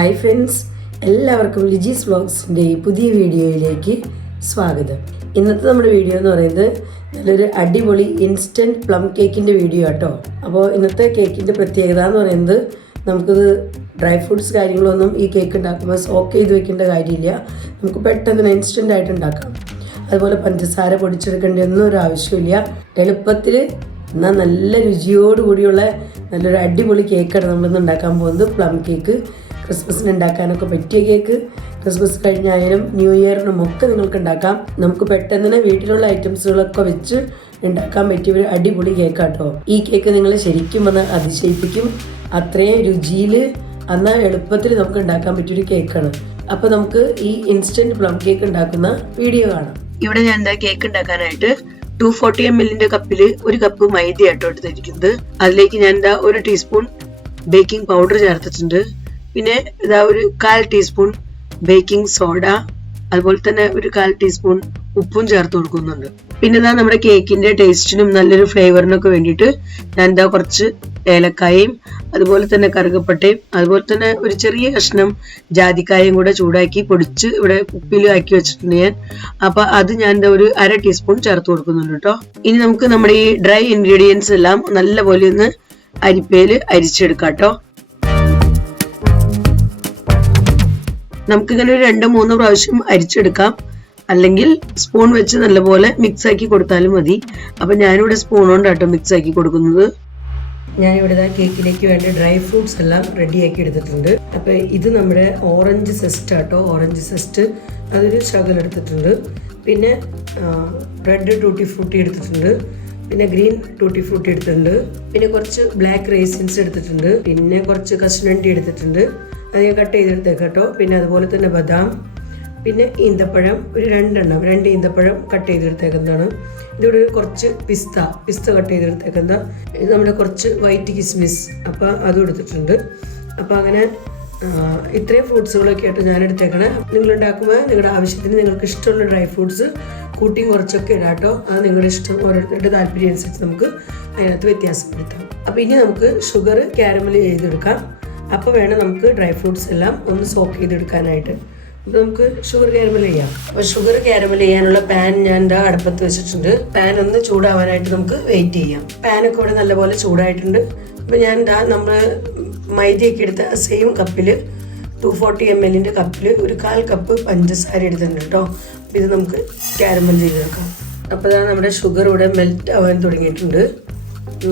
Hi friends, എല്ലാവർക്കും ലിജീസ് വ്ളോഗ്സിൻ്റെ പുതിയ വീഡിയോയിലേക്ക് സ്വാഗതം. ഇന്നത്തെ നമ്മുടെ വീഡിയോ എന്ന് പറയുന്നത് നല്ലൊരു അടിപൊളി ഇൻസ്റ്റൻറ്റ് പ്ലം കേക്കിൻ്റെ വീഡിയോ ആട്ടോ. അപ്പോൾ ഇന്നത്തെ കേക്കിൻ്റെ പ്രത്യേകത എന്ന് പറയുന്നത് നമുക്കിത് ഡ്രൈ ഫ്രൂട്ട്സ് കാര്യങ്ങളൊന്നും ഈ കേക്ക് ഉണ്ടാക്കുമ്പോൾ സോക്ക് ചെയ്ത് വെക്കേണ്ട കാര്യമില്ല. നമുക്ക് പെട്ടെന്ന് ഇൻസ്റ്റൻ്റ് ആയിട്ട് ഉണ്ടാക്കാം. അതുപോലെ പഞ്ചസാര പൊടിച്ചെടുക്കേണ്ട ഒന്നും ഒരു ആവശ്യമില്ല. എളുപ്പത്തിൽ എന്നാൽ നല്ല രുചിയോടുകൂടിയുള്ള നല്ലൊരു അടിപൊളി കേക്കാണ് നമ്മളിന്ന് ഉണ്ടാക്കാൻ പോകുന്നത്. പ്ലം കേക്ക് ക്രിസ്മസിന് ഉണ്ടാക്കാനൊക്കെ പറ്റിയ കേക്ക്. ക്രിസ്മസ് കഴിഞ്ഞായാലും ന്യൂ ഇയറിനും ഒക്കെ നിങ്ങൾക്ക് ഉണ്ടാക്കാം. നമുക്ക് പെട്ടെന്ന് തന്നെ വീട്ടിലുള്ള ഐറ്റംസുകളൊക്കെ വെച്ച് ഉണ്ടാക്കാൻ പറ്റിയ ഒരു അടിപൊളി കേക്കാട്ടോ. ഈ കേക്ക് നിങ്ങൾ ശരിക്കും വന്ന് അതിശയിപ്പിക്കും. അത്രയും രുചിയിൽ എന്നാൽ എളുപ്പത്തിൽ നമുക്ക് ഉണ്ടാക്കാൻ പറ്റിയൊരു കേക്കാണ്. അപ്പോൾ നമുക്ക് ഈ ഇൻസ്റ്റൻറ്റ് പ്ലം കേക്ക് ഉണ്ടാക്കുന്ന വീഡിയോ കാണാം. ഇവിടെ ഞാൻ എന്താ കേക്ക് ഉണ്ടാക്കാനായിട്ട് 240 ml കപ്പിൽ ഒരു കപ്പ് മൈദയാട്ടോ എടുത്തിരിക്കുന്നത്. അതിലേക്ക് ഞാൻ എന്താ 1 ടീസ്പൂൺ ബേക്കിംഗ് പൗഡർ ചേർത്തിട്ടുണ്ട്. പിന്നെ ഇതാ ഒരു 1/4 ടീസ്പൂൺ ബേക്കിംഗ് സോഡ, അതുപോലെ തന്നെ ഒരു 1/4 ടീസ്പൂൺ ഉപ്പും ചേർത്ത് കൊടുക്കുന്നുണ്ട്. പിന്നെ ഇതാ നമ്മുടെ കേക്കിന്റെ ടേസ്റ്റിനും നല്ലൊരു ഫ്ലേവറിനൊക്കെ വേണ്ടിയിട്ട് ഞാൻ എന്താ കുറച്ച് ഏലക്കായയും അതുപോലെ തന്നെ കറുകപ്പട്ടയും അതുപോലെ തന്നെ ഒരു ചെറിയ കഷ്ണം ജാതിക്കായും കൂടെ ചൂടാക്കി പൊടിച്ച് ഇവിടെ കുപ്പിയിലും ആക്കി വെച്ചിട്ടുണ്ട് ഞാൻ. അപ്പൊ അത് ഞാൻ എന്താ ഒരു 1/2 ടീസ്പൂൺ ചേർത്ത് കൊടുക്കുന്നുണ്ട് കേട്ടോ. ഇനി നമുക്ക് നമ്മുടെ ഈ ഡ്രൈ ഇൻഗ്രീഡിയൻസ് എല്ലാം നല്ലപോലെ ഒന്ന് അരിപ്പയിൽ അരിച്ചെടുക്കാം കേട്ടോ. നമുക്കിങ്ങനെ ഒരു 2-3 പ്രാവശ്യം അരിച്ചെടുക്കാം, അല്ലെങ്കിൽ സ്പൂൺ വെച്ച് നല്ലപോലെ മിക്സ് ആക്കി കൊടുത്താലും മതി. അപ്പൊ ഞാനിവിടെ സ്പൂൺ കൊണ്ടാട്ടോ മിക്സ് ആക്കി കൊടുക്കുന്നത്. ഞാനിവിടെ കേക്കിലേക്ക് വേണ്ട ഡ്രൈ ഫ്രൂട്ട്സ് എല്ലാം റെഡിയാക്കി എടുത്തിട്ടുണ്ട്. അപ്പൊ ഇത് നമ്മുടെ ഓറഞ്ച് സെസ്റ്റ് ആട്ടോ. ഓറഞ്ച് സെസ്റ്റ് അതൊരു ശകലം എടുത്തിട്ടുണ്ട്. പിന്നെ റെഡ് ടൂട്ടി ഫ്രൂട്ടി എടുത്തിട്ടുണ്ട്. പിന്നെ ഗ്രീൻ ടൂട്ടി ഫ്രൂട്ടി എടുത്തിട്ടുണ്ട്. പിന്നെ കുറച്ച് ബ്ലാക്ക് റേസിൻസ് എടുത്തിട്ടുണ്ട്. പിന്നെ കുറച്ച് കശുവണ്ടി എടുത്തിട്ടുണ്ട്. അത് ഞാൻ കട്ട് ചെയ്തെടുത്തേക്കാം കേട്ടോ. പിന്നെ അതുപോലെ തന്നെ ബദാം, പിന്നെ ഈന്തപ്പഴം ഒരു 2 ഈന്തപ്പഴം കട്ട് ചെയ്തെടുത്തേക്കുന്നതാണ്. ഇതിവിടെ കുറച്ച് പിസ്ത കട്ട് ചെയ്തെടുത്തേക്കുന്ന. ഇത് നമ്മുടെ കുറച്ച് വൈറ്റ് കിസ്മിസ്, അപ്പോൾ അതും എടുത്തിട്ടുണ്ട്. അപ്പോൾ അങ്ങനെ ഇത്രയും ഫ്രൂട്ട്സുകളൊക്കെ ആയിട്ട് ഞാൻ എടുത്തേക്കണേ. നിങ്ങൾ ഉണ്ടാക്കുമ്പോൾ നിങ്ങളുടെ ആവശ്യത്തിന് നിങ്ങൾക്ക് ഇഷ്ടമുള്ള ഡ്രൈ ഫ്രൂട്ട്സ് കൂട്ടിയും കുറച്ചൊക്കെ ഇടാം കേട്ടോ. അത് നിങ്ങളുടെ ഇഷ്ടം, ഓരോരുത്തരുടെ താല്പര്യം അനുസരിച്ച് നമുക്ക് അതിനകത്ത് വ്യത്യാസപ്പെടുത്താം. അപ്പോൾ ഇനി നമുക്ക് ഷുഗർ കാരമൽ ചെയ്തെടുക്കാം. അപ്പോൾ വേണം നമുക്ക് ഡ്രൈ ഫ്രൂട്ട്സ് എല്ലാം ഒന്ന് സോക്ക് ചെയ്തെടുക്കാനായിട്ട്. അപ്പോൾ നമുക്ക് ഷുഗർ കാരമൽ ചെയ്യാം. അപ്പോൾ ഷുഗർ കാരമൽ ചെയ്യാനുള്ള പാൻ ഞാൻ എന്താ അടുപ്പത്ത് വെച്ചിട്ടുണ്ട്. പാൻ ഒന്ന് ചൂടാവാനായിട്ട് നമുക്ക് വെയിറ്റ് ചെയ്യാം. പാനൊക്കെ ഇവിടെ നല്ലപോലെ ചൂടായിട്ടുണ്ട്. അപ്പോൾ ഞാൻ എന്താ നമ്മൾ മൈദയൊക്കെ എടുത്ത സെയിം കപ്പിൽ 240 ml കപ്പിൽ ഒരു 1/4 കപ്പ് പഞ്ചസാര എടുത്തിട്ടുണ്ട് കേട്ടോ. ഇത് നമുക്ക് കാരമൽ ചെയ്തെടുക്കാം. അപ്പോൾ ഇതാണ് നമ്മുടെ ഷുഗർ ഇവിടെ മെൽറ്റ് ആവാൻ തുടങ്ങിയിട്ടുണ്ട്.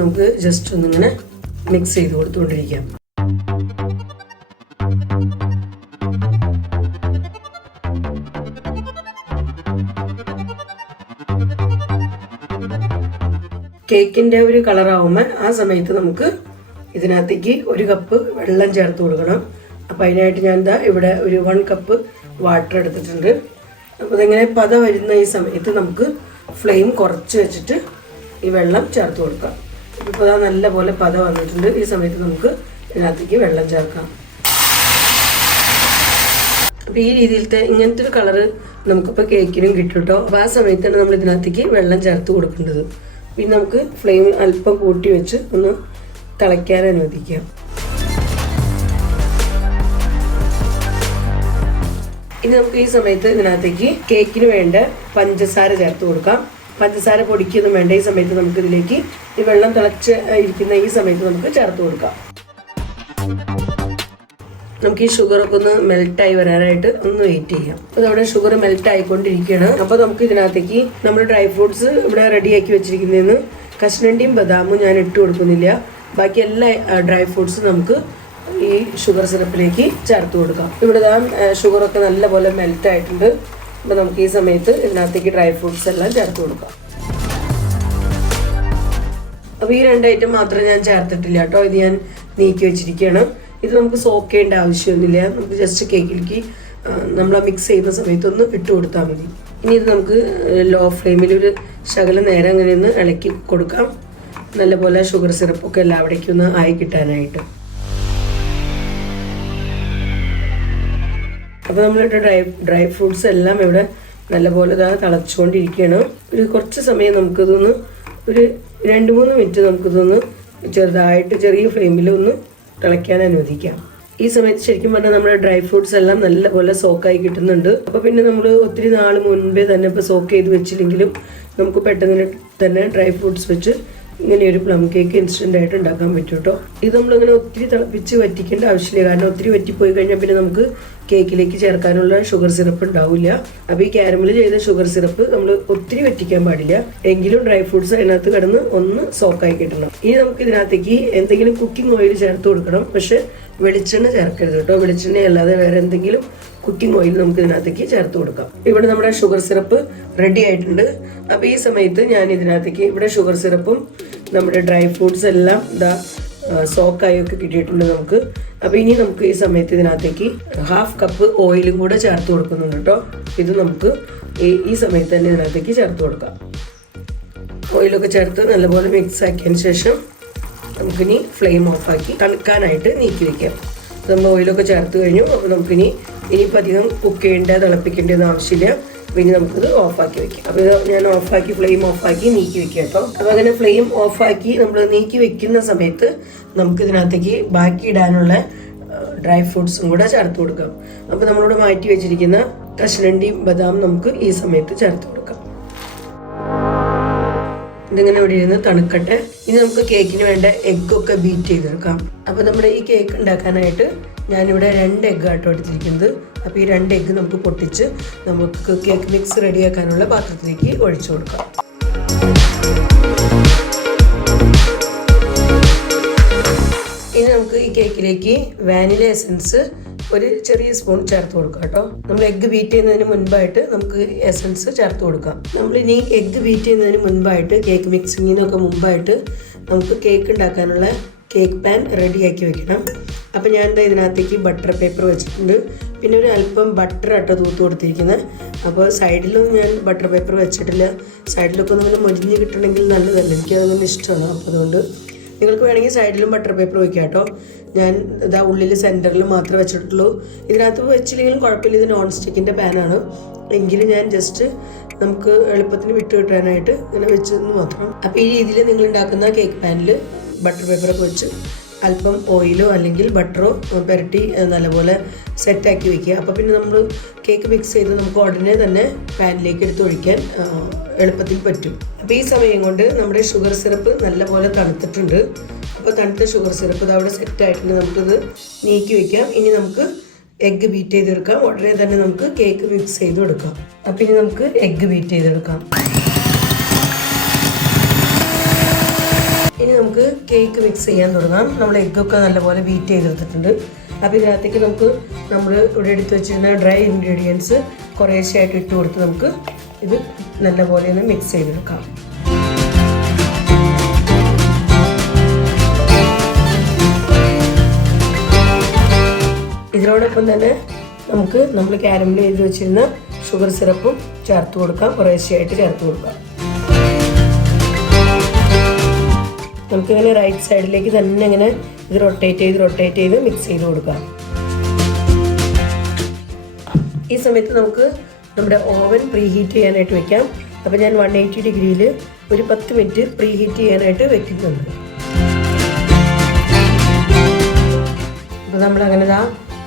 നമുക്ക് ജസ്റ്റ് ഒന്നിങ്ങനെ മിക്സ് ചെയ്ത് കൊടുത്തുകൊണ്ടിരിക്കാം. കേക്കിൻ്റെ ഒരു കളറാവുമ്പോൾ ആ സമയത്ത് നമുക്ക് ഇതിനകത്തേക്ക് 1 കപ്പ് വെള്ളം ചേർത്ത് കൊടുക്കണം. അപ്പോൾ അതിനായിട്ട് ഞാൻ എന്താ ഇവിടെ ഒരു 1 കപ്പ് വാട്ടർ എടുത്തിട്ടുണ്ട്. അപ്പോൾ ഇതിങ്ങനെ പത വരുന്ന ഈ സമയത്ത് നമുക്ക് ഫ്ലെയിം കുറച്ച് വെച്ചിട്ട് ഈ വെള്ളം ചേർത്ത് കൊടുക്കാം. ഇപ്പോൾ അതാ നല്ല പോലെ പത വന്നിട്ടുണ്ട്. ഈ സമയത്ത് നമുക്ക് ഇതിനകത്തേക്ക് വെള്ളം ചേർക്കാം. അപ്പോൾ ഈ രീതിയിലത്തെ ഇങ്ങനത്തെ ഒരു കളറ് നമുക്കിപ്പോൾ കേക്കിനും കിട്ടും കേട്ടോ. അപ്പോൾ ആ സമയത്താണ് നമ്മൾ ഇതിനകത്തേക്ക് വെള്ളം ചേർത്ത് കൊടുക്കേണ്ടത്. പിന്നെ നമുക്ക് ഫ്ലെയിം അല്പം കൂട്ടി വെച്ച് ഒന്ന് തിളയ്ക്കാൻ അനുവദിക്കാം. ഇനി നമുക്ക് ഈ സമയത്ത് ഇതിനകത്തേക്ക് കേക്കിന് വേണ്ട പഞ്ചസാര ചേർത്ത് കൊടുക്കാം. പഞ്ചസാര പൊടിക്കൊന്നും വേണ്ട. ഈ സമയത്ത് നമുക്ക് ഇതിലേക്ക് ഈ വെള്ളം തിളച്ച് ഇരിക്കുന്ന ഈ സമയത്ത് നമുക്ക് ചേർത്ത് കൊടുക്കാം. നമുക്ക് ഈ ഷുഗറൊക്കെ ഒന്ന് മെൽറ്റായി വരാനായിട്ട് ഒന്ന് വെയിറ്റ് ചെയ്യാം. അപ്പോൾ നമ്മുടെ ഷുഗർ മെൽറ്റ് ആയിക്കൊണ്ടിരിക്കുകയാണ്. അപ്പോൾ നമുക്ക് ഇതിനകത്തേക്ക് നമ്മൾ ഡ്രൈ ഫ്രൂട്ട്സ് ഇവിടെ റെഡിയാക്കി വെച്ചിരിക്കുന്നതിന് കശുവണ്ടിയും ബദാമും ഞാൻ ഇട്ട് കൊടുക്കുന്നില്ല. ബാക്കി എല്ലാ ഡ്രൈ ഫ്രൂട്ട്സും നമുക്ക് ഈ ഷുഗർ സിറപ്പിലേക്ക് ചേർത്ത് കൊടുക്കാം. ഇവിടെ ഷുഗറൊക്കെ നല്ലപോലെ മെൽറ്റ് ആയിട്ടുണ്ട്. അപ്പോൾ നമുക്ക് ഈ സമയത്ത് ഇതിനകത്തേക്ക് ഡ്രൈ ഫ്രൂട്ട്സ് എല്ലാം ചേർത്ത് കൊടുക്കാം. അപ്പോൾ ഈ 2 ഐറ്റം മാത്രമേ ഞാൻ ചേർത്തിട്ടില്ല കേട്ടോ. ഇത് ഞാൻ നീക്കി വെച്ചിരിക്കുകയാണ്. ഇത് നമുക്ക് സോക്ക് ചെയ്യേണ്ട ആവശ്യമൊന്നുമില്ല. നമുക്ക് ജസ്റ്റ് കേക്കിലേക്ക് നമ്മൾ മിക്സ് ചെയ്യുന്ന സമയത്തൊന്ന് ഇട്ട് കൊടുത്താൽ മതി. ഇനി ഇത് നമുക്ക് ലോ ഫ്ലെയിമിൽ ഒരു ശകലം നേരം അങ്ങനെ ഒന്ന് ഇളക്കി കൊടുക്കാം. നല്ലപോലെ ഷുഗർ സിറപ്പൊക്കെ എല്ലാവിടേക്കും ഒന്ന് ആയി കിട്ടാനായിട്ട്. അപ്പോൾ നമ്മളിവിടെ ഡ്രൈ ഫ്രൂട്ട്സ് എല്ലാം ഇവിടെ നല്ലപോലെ തിളച്ചുകൊണ്ടിരിക്കുകയാണ്. ഒരു കുറച്ച് സമയം നമുക്കിതൊന്ന് ഒരു 2-3 മിനിറ്റ് നമുക്കിതൊന്ന് ചെറുതായിട്ട് ചെറിയ ഫ്ലെയിമിൽ ഒന്ന് തിളയ്ക്കാൻ അനുവദിക്കാം. ഈ സമയത്ത് ശരിക്കും പറഞ്ഞാൽ നമ്മുടെ ഡ്രൈ ഫ്രൂട്ട്സ് എല്ലാം നല്ലപോലെ സോക്കായി കിട്ടുന്നുണ്ട്. അപ്പോൾ പിന്നെ നമ്മൾ ഒത്തിരി നാൾ മുൻപേ തന്നെ ഇപ്പോൾ സോക്ക് ചെയ്ത് വെച്ചില്ലെങ്കിലും നമുക്ക് പെട്ടെന്ന് തന്നെ ഡ്രൈ ഫ്രൂട്ട്സ് വെച്ച് ഇങ്ങനെ ഒരു പ്ലം കേക്ക് ഇൻസ്റ്റൻ്റ് ആയിട്ട് ഉണ്ടാക്കാൻ പറ്റും കേട്ടോ. ഇത് നമ്മളിങ്ങനെ ഒത്തിരി തിളപ്പിച്ച് വറ്റിക്കേണ്ട ആവശ്യമില്ല. കാരണം ഒത്തിരി വറ്റിപ്പോയി കഴിഞ്ഞാൽ പിന്നെ നമുക്ക് കേക്കിലേക്ക് ചേർക്കാനുള്ള ഷുഗർ സിറപ്പ് ഉണ്ടാവില്ല. അപ്പോൾ ഈ കാരമൽ ചെയ്ത ഷുഗർ സിറപ്പ് നമ്മൾ ഒത്തിരി വറ്റിക്കാൻ പാടില്ല. എങ്കിലും ഡ്രൈ ഫ്രൂട്ട്സ് അതിനകത്ത് കിടന്ന് ഒന്ന് സോക്കായി കിട്ടണം. ഇനി നമുക്ക് ഇതിനകത്തേക്ക് എന്തെങ്കിലും കുക്കിംഗ് ഓയിൽ ചേർത്ത് കൊടുക്കണം. പക്ഷെ വെളിച്ചെണ്ണ ചേർക്കരുത് കേട്ടോ. വെളിച്ചെണ്ണ അല്ലാതെ വേറെ എന്തെങ്കിലും കുക്കിംഗ് ഓയിൽ നമുക്ക് ഇതിനകത്തേക്ക് ചേർത്ത് കൊടുക്കാം. ഇവിടെ നമ്മുടെ ഷുഗർ സിറപ്പ് റെഡി ആയിട്ടുണ്ട്. അപ്പോൾ ഈ സമയത്ത് ഞാൻ ഇതിനകത്തേക്ക് ഇവിടെ ഷുഗർ സിറപ്പും നമ്മുടെ ഡ്രൈ ഫ്രൂട്ട്സ് എല്ലാം ഇതാ സോക്കായൊക്കെ കിട്ടിയിട്ടുണ്ട് നമുക്ക്. അപ്പോൾ ഇനി നമുക്ക് ഈ സമയത്ത് ഇതിനകത്തേക്ക് 1/2 കപ്പ് ഓയിലും കൂടെ ചേർത്ത് കൊടുക്കുന്നുണ്ട് കേട്ടോ. ഇത് നമുക്ക് ഈ സമയത്ത് തന്നെ ഇതിനകത്തേക്ക് ചേർത്ത് കൊടുക്കാം. ഓയിലൊക്കെ ചേർത്ത് നല്ലപോലെ മിക്സ് ആക്കിയതിന് ശേഷം നമുക്കിനി ഫ്ലെയിം ഓഫാക്കി തണുക്കാനായിട്ട് നീക്കി വയ്ക്കാം. നമ്മൾ ഓയിലൊക്കെ ചേർത്ത് കഴിഞ്ഞു. അപ്പോൾ ഇനിയിപ്പോൾ അധികം കുക്ക് ചെയ്യേണ്ട തിളപ്പിക്കേണ്ടതെന്ന് ആവശ്യമില്ല. അപ്പോൾ ഇനി നമുക്കിത് ഓഫാക്കി വെക്കാം. അപ്പോൾ ഇത് ഞാൻ ഫ്ലെയിം ഓഫാക്കി നീക്കി വെക്കാം കേട്ടോ. അപ്പോൾ അങ്ങനെ ഫ്ലെയിം ഓഫാക്കി നമ്മൾ നീക്കി വെക്കുന്ന സമയത്ത് നമുക്ക് ഇതിനകത്തേക്ക് ബാക്കി ഇടാനുള്ള ഡ്രൈ ഫ്രൂട്ട്സും കൂടെ ചേർത്ത് കൊടുക്കാം. അപ്പോൾ നമ്മളിവിടെ മാറ്റി വെച്ചിരിക്കുന്ന കശുവണ്ടി ബദാം നമുക്ക് ഈ സമയത്ത് ചേർത്ത് കൊടുക്കാം. ഇതിങ്ങനെ ഇവിടെ ഇരുന്ന് തണുക്കട്ടെ. ഇനി നമുക്ക് കേക്കിന് വേണ്ട എഗ്ഗൊക്കെ ബീറ്റ് ചെയ്തെടുക്കാം. അപ്പോൾ നമ്മുടെ ഈ കേക്ക് ഉണ്ടാക്കാനായിട്ട് ഞാനിവിടെ 2 എഗ്ഗാട്ടോ എടുത്തിരിക്കുന്നത്. അപ്പോൾ ഈ 2 എഗ്ഗ് നമുക്ക് പൊട്ടിച്ച് നമുക്ക് കേക്ക് മിക്സ് റെഡിയാക്കാനുള്ള പാത്രത്തിലേക്ക് ഒഴിച്ചു കൊടുക്കാം. ഇനി നമുക്ക് ഈ കേക്കിലേക്ക് വാനില എസൻസ് ഒരു ചെറിയ സ്പൂൺ ചേർത്ത് കൊടുക്കാം കേട്ടോ. നമ്മൾ എഗ്ഗ് ബീറ്റ് ചെയ്യുന്നതിന് മുൻപായിട്ട് നമുക്ക് എസൻസ് ചേർത്ത് കൊടുക്കാം. നമ്മളിനി എഗ്ഗ് ബീറ്റ് ചെയ്യുന്നതിന് മുൻപായിട്ട് കേക്ക് മിക്സിങ്ങിനൊക്കെ മുമ്പായിട്ട് നമുക്ക് കേക്ക് ഉണ്ടാക്കാനുള്ള കേക്ക് പാൻ റെഡിയാക്കി വെക്കണം. അപ്പോൾ ഞാൻ ഇതിനകത്തേക്ക് ബട്ടർ പേപ്പർ വെച്ചിട്ടുണ്ട്. പിന്നെ ഒരു അല്പം ബട്ടർ ആട്ടോ തൂത്ത് കൊടുത്തിരിക്കുന്നത്. അപ്പോൾ സൈഡിലൊന്നും ഞാൻ ബട്ടർ പേപ്പർ വെച്ചിട്ടില്ല. സൈഡിലൊക്കെ ഒന്നിങ്ങനെ മൊരിഞ്ഞ് കിട്ടണമെങ്കിൽ നല്ലതല്ല. എനിക്കതൊന്നും ഇഷ്ടമാണ്. അപ്പോൾ അതുകൊണ്ട് നിങ്ങൾക്ക് വേണമെങ്കിൽ സൈഡിലും ബട്ടർ പേപ്പർ വയ്ക്കാം കേട്ടോ. ഞാൻ ഇതാ ഉള്ളിൽ സെൻറ്ററിൽ മാത്രമേ വെച്ചിട്ടുള്ളൂ. ഇതിനകത്ത് വെച്ചില്ലെങ്കിലും കുഴപ്പമില്ല. ഇത് നോൺ സ്റ്റിക്കിൻ്റെ പാനാണ്. എങ്കിലും ഞാൻ ജസ്റ്റ് നമുക്ക് എളുപ്പത്തിന് വിട്ട് കിട്ടാനായിട്ട് ഇങ്ങനെ വെച്ചെന്ന് മാത്രം. അപ്പോൾ ഈ രീതിയിൽ നിങ്ങൾ ഉണ്ടാക്കുന്ന കേക്ക് പാനിൽ ബട്ടർ പേപ്പറൊക്കെ വെച്ച് അല്പം ഓയിലോ അല്ലെങ്കിൽ ബട്ടറോ പുരട്ടി നല്ലപോലെ സെറ്റാക്കി വയ്ക്കുക. അപ്പോൾ പിന്നെ നമ്മൾ കേക്ക് മിക്സ് ചെയ്ത് നമുക്ക് ഉടനെ തന്നെ പാനിലേക്ക് എടുത്ത് ഒഴിക്കാൻ എളുപ്പത്തിൽ പറ്റും. അപ്പോൾ ഈ സമയം കൊണ്ട് നമ്മുടെ ഷുഗർ സിറപ്പ് നല്ലപോലെ തണുത്തിട്ടുണ്ട്. അപ്പോൾ തണുത്ത ഷുഗർ സിറപ്പ് ഇത് അവിടെ സെറ്റായിട്ടുണ്ട്. നമുക്കിത് നീക്കി വയ്ക്കാം. ഇനി നമുക്ക് എഗ്ഗ് ബീറ്റ് ചെയ്തെടുക്കാം. ഉടനെ തന്നെ നമുക്ക് കേക്ക് മിക്സ് ചെയ്ത് കൊടുക്കാം. അപ്പോൾ ഇനി നമുക്ക് എഗ്ഗ് ബീറ്റ് ചെയ്തെടുക്കാം. ഇനി നമുക്ക് കേക്ക് മിക്സ് ചെയ്യാൻ തുടങ്ങാം. നമ്മൾ എഗ്ഗൊക്കെ നല്ലപോലെ ബീറ്റ് ചെയ്തെടുത്തിട്ടുണ്ട്. അപ്പോൾ ഇതിനകത്തേക്ക് നമ്മൾ ഇവിടെ എടുത്ത് വെച്ചിരുന്ന ഡ്രൈ ഇൻഗ്രീഡിയൻസ് കുറേശ്ശെയായിട്ട് ഇട്ട് കൊടുത്ത് നമുക്ക് ഇത് നല്ലപോലെ ഒന്ന് മിക്സ് ചെയ്തെടുക്കാം. ഇതിനോടൊപ്പം തന്നെ നമ്മൾ കാരമൽ ചെയ്ത് വെച്ചിരുന്ന ഷുഗർ സിറപ്പും ചേർത്ത് കൊടുക്കാം. കുറേശ്ശെയായിട്ട് ചേർത്ത് കൊടുക്കാം. നമുക്കിങ്ങനെ റൈറ്റ് സൈഡിലേക്ക് തന്നെ ഇങ്ങനെ ഇത് റൊട്ടേറ്റ് ചെയ്ത് മിക്സ് ചെയ്ത് കൊടുക്കാം. ഈ സമയത്ത് നമുക്ക് നമ്മുടെ ഓവൻ പ്രീ ഹീറ്റ് ചെയ്യാനായിട്ട് വെക്കാം. അപ്പോൾ ഞാൻ 180 ഡിഗ്രിയിൽ ഒരു 10 മിനിറ്റ് പ്രീ ഹീറ്റ് ചെയ്യാനായിട്ട് വെക്കുന്നുണ്ട്. അപ്പോൾ നമ്മളങ്ങനെ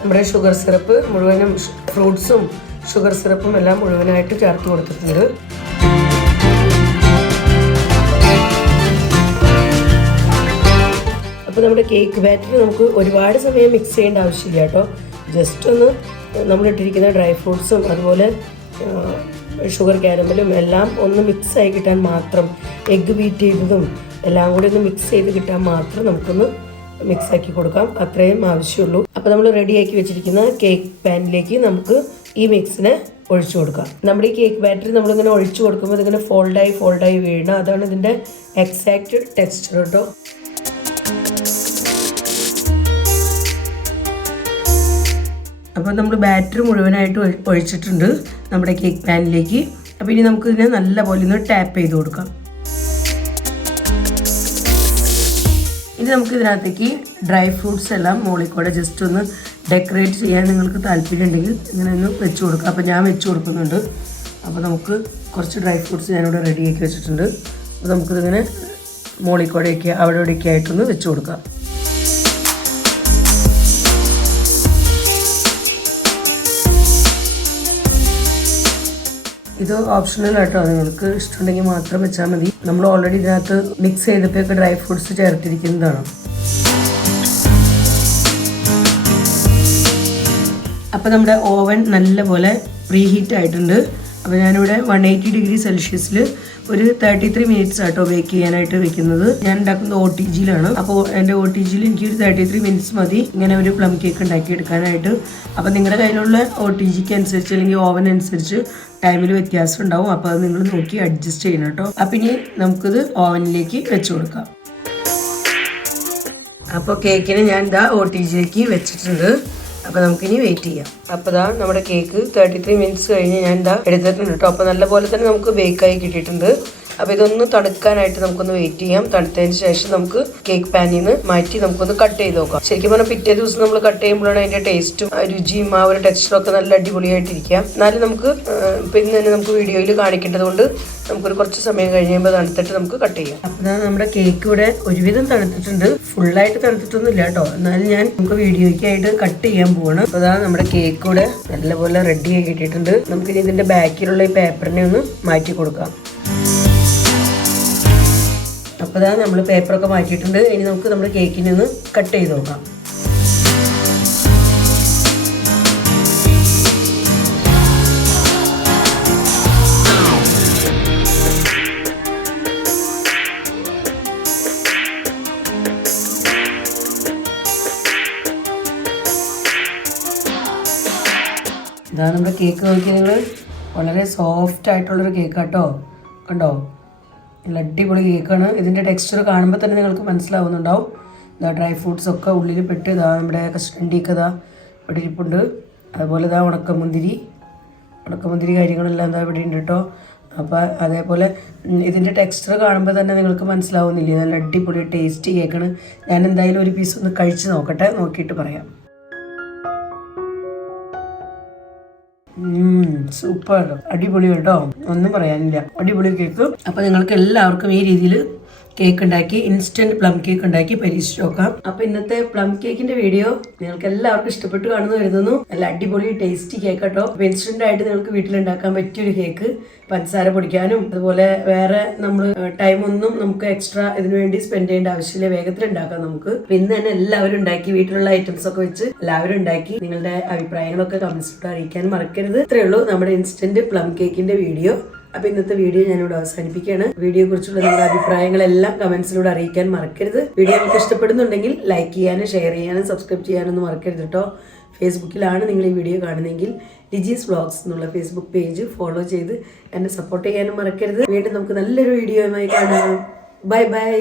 നമ്മുടെ ഷുഗർ സിറപ്പ് മുഴുവനും ഫ്രൂട്ട്സും ഷുഗർ സിറപ്പും എല്ലാം മുഴുവനായിട്ട് ചേർത്ത് കൊടുത്തിട്ടുണ്ട്. അപ്പോൾ നമ്മുടെ കേക്ക് ബാറ്റർ നമുക്ക് ഒരുപാട് സമയം മിക്സ് ചെയ്യേണ്ട ആവശ്യമില്ല കേട്ടോ. ജസ്റ്റ് ഒന്ന് നമ്മളിട്ടിരിക്കുന്ന ഡ്രൈ ഫ്രൂട്ട്സും അതുപോലെ ഷുഗർ കാരമലും എല്ലാം ഒന്ന് മിക്സ് ആയി കിട്ടാൻ മാത്രം, എഗ്ഗ് ബീറ്റ് ചെയ്തതും എല്ലാം കൂടി ഒന്ന് മിക്സ് ചെയ്ത് കിട്ടാൻ മാത്രം നമുക്കൊന്ന് മിക്സ് ആക്കി കൊടുക്കാം. അത്രയും ആവശ്യമുള്ളൂ. അപ്പോൾ നമ്മൾ റെഡിയാക്കി വെച്ചിരിക്കുന്ന കേക്ക് പാനിലേക്ക് നമുക്ക് ഈ മിക്സിനെ ഒഴിച്ചു കൊടുക്കാം. നമ്മുടെ ഈ കേക്ക് ബാറ്ററി നമ്മളിങ്ങനെ ഒഴിച്ചു കൊടുക്കുമ്പോൾ ഇതിങ്ങനെ ഫോൾഡായി വീഴണം. അതാണ് ഇതിൻ്റെ എക്സാക്റ്റ് ടെക്സ്ചർ കേട്ടോ. അപ്പോൾ നമ്മൾ ബാറ്ററി മുഴുവനായിട്ട് ഒഴിച്ചിട്ടുണ്ട് നമ്മുടെ കേക്ക് പാനിലേക്ക്. അപ്പോൾ ഇനി നമുക്കിതിനെ നല്ലപോലെ ഒന്ന് ടാപ്പ് ചെയ്ത് കൊടുക്കാം. ഇനി നമുക്ക് ഇതിനകത്തേക്ക് ഡ്രൈ ഫ്രൂട്ട്സ് എല്ലാം മുകളിൽ ജസ്റ്റ് ഒന്ന് ഡെക്കറേറ്റ് ചെയ്യാൻ നിങ്ങൾക്ക് താല്പര്യം ഉണ്ടെങ്കിൽ ഇങ്ങനെ ഒന്ന് വെച്ച് കൊടുക്കാം. അപ്പോൾ ഞാൻ വെച്ച് കൊടുക്കുന്നുണ്ട്. അപ്പോൾ നമുക്ക് കുറച്ച് ഡ്രൈ ഫ്രൂട്ട്സ് ഞാനിവിടെ റെഡിയാക്കി വെച്ചിട്ടുണ്ട്. അപ്പോൾ നമുക്കിതിങ്ങനെ മുകളിൽ അവിടെ ഇവിടെയൊക്കെ ആയിട്ടൊന്ന് വെച്ച് കൊടുക്കാം. ഇത് ഓപ്ഷണൽ ആട്ടോ, നിങ്ങൾക്ക് ഇഷ്ടമുണ്ടെങ്കിൽ മാത്രം വെച്ചാൽ മതി. നമ്മൾ ഓൾറെഡി ഇതിനകത്ത് മിക്സ് ചെയ്തപ്പോഴൊക്കെ ഡ്രൈ ഫ്രൂട്ട്സ് ചേർത്തിരിക്കുന്നതാണ്. അപ്പോൾ നമ്മുടെ ഓവൻ നല്ലപോലെ പ്രീ ഹീറ്റ് ആയിട്ടുണ്ട്. അപ്പോൾ ഞാനിവിടെ 180 ഡിഗ്രി സെൽഷ്യസിൽ ഒരു 33 മിനിറ്റ്സ് ആട്ടോ ബേക്ക് ചെയ്യാനായിട്ട് വെക്കുന്നത്. ഞാൻ ഉണ്ടാക്കുന്നത് OTGയിലാണ്. അപ്പോൾ എൻ്റെ OTGയിൽ എനിക്ക് ഒരു 33 മിനിറ്റ്സ് മതി ഇങ്ങനെ ഒരു പ്ലം കേക്ക് ഉണ്ടാക്കിയെടുക്കാനായിട്ട്. അപ്പോൾ നിങ്ങളുടെ കയ്യിലുള്ള OTGക്ക് അനുസരിച്ച് അല്ലെങ്കിൽ ഓവൻ അനുസരിച്ച് ടൈമിൽ വ്യത്യാസം ഉണ്ടാവും. അപ്പോൾ അത് നിങ്ങൾ നോക്കി അഡ്ജസ്റ്റ് ചെയ്യണം കേട്ടോ. അപ്പം ഇനി നമുക്കിത് ഓവനിലേക്ക് വെച്ച് കൊടുക്കാം. അപ്പോൾ കേക്കിന് ഞാൻ ഇതാ OTGയിലേക്ക് വെച്ചിട്ടുണ്ട്. അപ്പോൾ നമുക്കിനി വെയിറ്റ് ചെയ്യാം. അപ്പോൾ ഇതാ നമ്മുടെ കേക്ക് 33 മിനിറ്റ്സ് കഴിഞ്ഞ് ഞാൻ ഇതാ എടുത്തിട്ടുണ്ട് കേട്ടോ. അപ്പോൾ നല്ലപോലെ തന്നെ നമുക്ക് ബേക്കായി കിട്ടിയിട്ടുണ്ട്. അപ്പോൾ ഇതൊന്ന് തണുക്കാനായിട്ട് നമുക്കൊന്ന് വെയിറ്റ് ചെയ്യാം. തണുത്തതിന് ശേഷം നമുക്ക് കേക്ക് പാനിൽ നിന്ന് മാറ്റി നമുക്കൊന്ന് കട്ട് ചെയ്ത് നോക്കാം. ശരിക്കും പറഞ്ഞാൽ പിറ്റേ ദിവസം നമ്മൾ കട്ട് ചെയ്യുമ്പോഴാണ് അതിൻ്റെ ടേസ്റ്റും രുചിയും ആ ഒരു ടെക്സ്ചറും ഒക്കെ നല്ല അടിപൊളിയായിട്ടിരിക്കുക. എന്നാലും നമുക്ക് പിന്നെ തന്നെ നമുക്ക് വീഡിയോയിൽ കാണിക്കേണ്ടത് കൊണ്ട് നമുക്കൊരു കുറച്ച് സമയം കഴിയുമ്പോൾ തണുത്തിട്ട് നമുക്ക് കട്ട് ചെയ്യാം. അപ്പോൾ നമ്മുടെ കേക്ക് ഇവിടെ ഒരുവിധം തണുത്തിട്ടുണ്ട്. ഫുള്ളായിട്ട് തണുത്തിട്ടൊന്നും ഇല്ല കേട്ടോ. എന്നാലും ഞാൻ നമുക്ക് വീഡിയോയ്ക്കായിട്ട് കട്ട് ചെയ്യാൻ പോവാണ്. അപ്പോൾ നമ്മുടെ കേക്ക് ഇവിടെ നല്ലപോലെ റെഡി ആയി കിട്ടിയിട്ടുണ്ട്. നമുക്കിനി ഇതിൻ്റെ ബാക്കിലുള്ള ഈ പേപ്പറിനെ ഒന്ന് മാറ്റി കൊടുക്കാം. അപ്പോൾ നമ്മൾ പേപ്പറൊക്കെ മാറ്റിയിട്ടുണ്ട്. ഇനി നമുക്ക് നമ്മുടെ കേക്കിനെ ഒന്ന് കട്ട് ചെയ്ത് നോക്കാം. ഇതാ നമ്മുടെ കേക്ക് നോക്കി നിങ്ങൾ, വളരെ സോഫ്റ്റ് ആയിട്ടുള്ളൊരു കേക്കാട്ടോ. കണ്ടോ, നല്ല അടിപൊളി കേക്കാണ്. ഇതിൻ്റെ ടെക്സ്ചർ കാണുമ്പോൾ തന്നെ നിങ്ങൾക്ക് മനസ്സിലാവുന്നുണ്ടാവും. ഇതാ ഡ്രൈ ഫ്രൂട്ട്സ് ഒക്കെ ഉള്ളിൽ പെട്ട് ഇതാ നമ്മുടെ കസ്റ്റഡിയൊക്കെ ഇതാ ഇവിടെ ഇരിപ്പുണ്ട്. അതുപോലെ ഇതാ ഉണക്കമുന്തിരി കാര്യങ്ങളെല്ലാം എന്താ ഇവിടെ ഉണ്ട് കേട്ടോ. അപ്പോൾ അതേപോലെ ഇതിൻ്റെ ടെക്സ്ചർ കാണുമ്പോൾ തന്നെ നിങ്ങൾക്ക് മനസ്സിലാവുന്നില്ലേ, നല്ല അടിപൊളി ടേസ്റ്റി കേക്കാണ്. ഞാൻ എന്തായാലും ഒരു പീസ് ഒന്ന് കഴിച്ച് നോക്കട്ടെ, നോക്കിയിട്ട് പറയാം. സൂപ്പർ, അടിപൊളി കേട്ടോ, ഒന്നും പറയാനില്ല, അടിപൊളി കേക്ക്. അപ്പോൾ നിങ്ങൾക്ക് എല്ലാവർക്കും ഈ രീതിയിൽ കേക്ക് ഉണ്ടാക്കി, ഇൻസ്റ്റന്റ് പ്ലം കേക്ക് ഉണ്ടാക്കി പരീക്ഷിച്ച് നോക്കാം. അപ്പോൾ ഇന്നത്തെ പ്ലം കേക്കിന്റെ വീഡിയോ നിങ്ങൾക്ക് എല്ലാവർക്കും ഇഷ്ടപ്പെട്ട് കാണുന്നു കരുതുന്നു. നല്ല അടിപൊളി ടേസ്റ്റി കേക്ക് കേട്ടോ. അപ്പോൾ ഇൻസ്റ്റന്റ് ആയിട്ട് നിങ്ങൾക്ക് വീട്ടിലുണ്ടാക്കാൻ പറ്റിയൊരു കേക്ക്. പഞ്ചസാര പൊടിക്കാനും അതുപോലെ വേറെ നമ്മൾ ടൈമൊന്നും നമുക്ക് എക്സ്ട്രാ ഇതിനു വേണ്ടി സ്പെൻഡ് ചെയ്യേണ്ട ആവശ്യമില്ല, വേഗത്തിൽ ഉണ്ടാക്കാം നമുക്ക്. ഇന്ന് തന്നെ എല്ലാവരും ഉണ്ടാക്കി, വീട്ടിലുള്ള ഐറ്റംസ് ഒക്കെ വെച്ച് എല്ലാവരും ഉണ്ടാക്കി നിങ്ങളുടെ അഭിപ്രായങ്ങളൊക്കെ കമന്റ്സിലൂടെ അറിയിക്കാൻ മറക്കരുത്. ഇത്രയേ ഉള്ളൂ നമ്മുടെ ഇൻസ്റ്റന്റ് പ്ലം കേക്കിന്റെ വീഡിയോ. അപ്പോൾ ഇന്നത്തെ വീഡിയോ ഞാനിവിടെ അവസാനിപ്പിക്കുകയാണ്. വീഡിയോയെ കുറിച്ചുള്ള നിങ്ങളുടെ അഭിപ്രായങ്ങളെല്ലാം കമന്റ്സിലൂടെ അറിയിക്കാൻ മറക്കരുത്. വീഡിയോ നിങ്ങൾക്ക് ഇഷ്ടപ്പെടുന്നുണ്ടെങ്കിൽ ലൈക്ക് ചെയ്യാനും ഷെയർ ചെയ്യാനും സബ്സ്ക്രൈബ് ചെയ്യാനൊന്നും മറക്കരുത് കേട്ടോ. ഫേസ്ബുക്കിലാണ് നിങ്ങൾ ഈ വീഡിയോ കാണുന്നതെങ്കിൽ ലിജീസ് വ്ളോഗ്സ് എന്നുള്ള ഫേസ്ബുക്ക് പേജ് ഫോളോ ചെയ്ത് എന്നെ സപ്പോർട്ട് ചെയ്യാനും മറക്കരുത്. വീണ്ടും നമുക്ക് നല്ലൊരു വീഡിയോയുമായി കാണാം. Bye bye.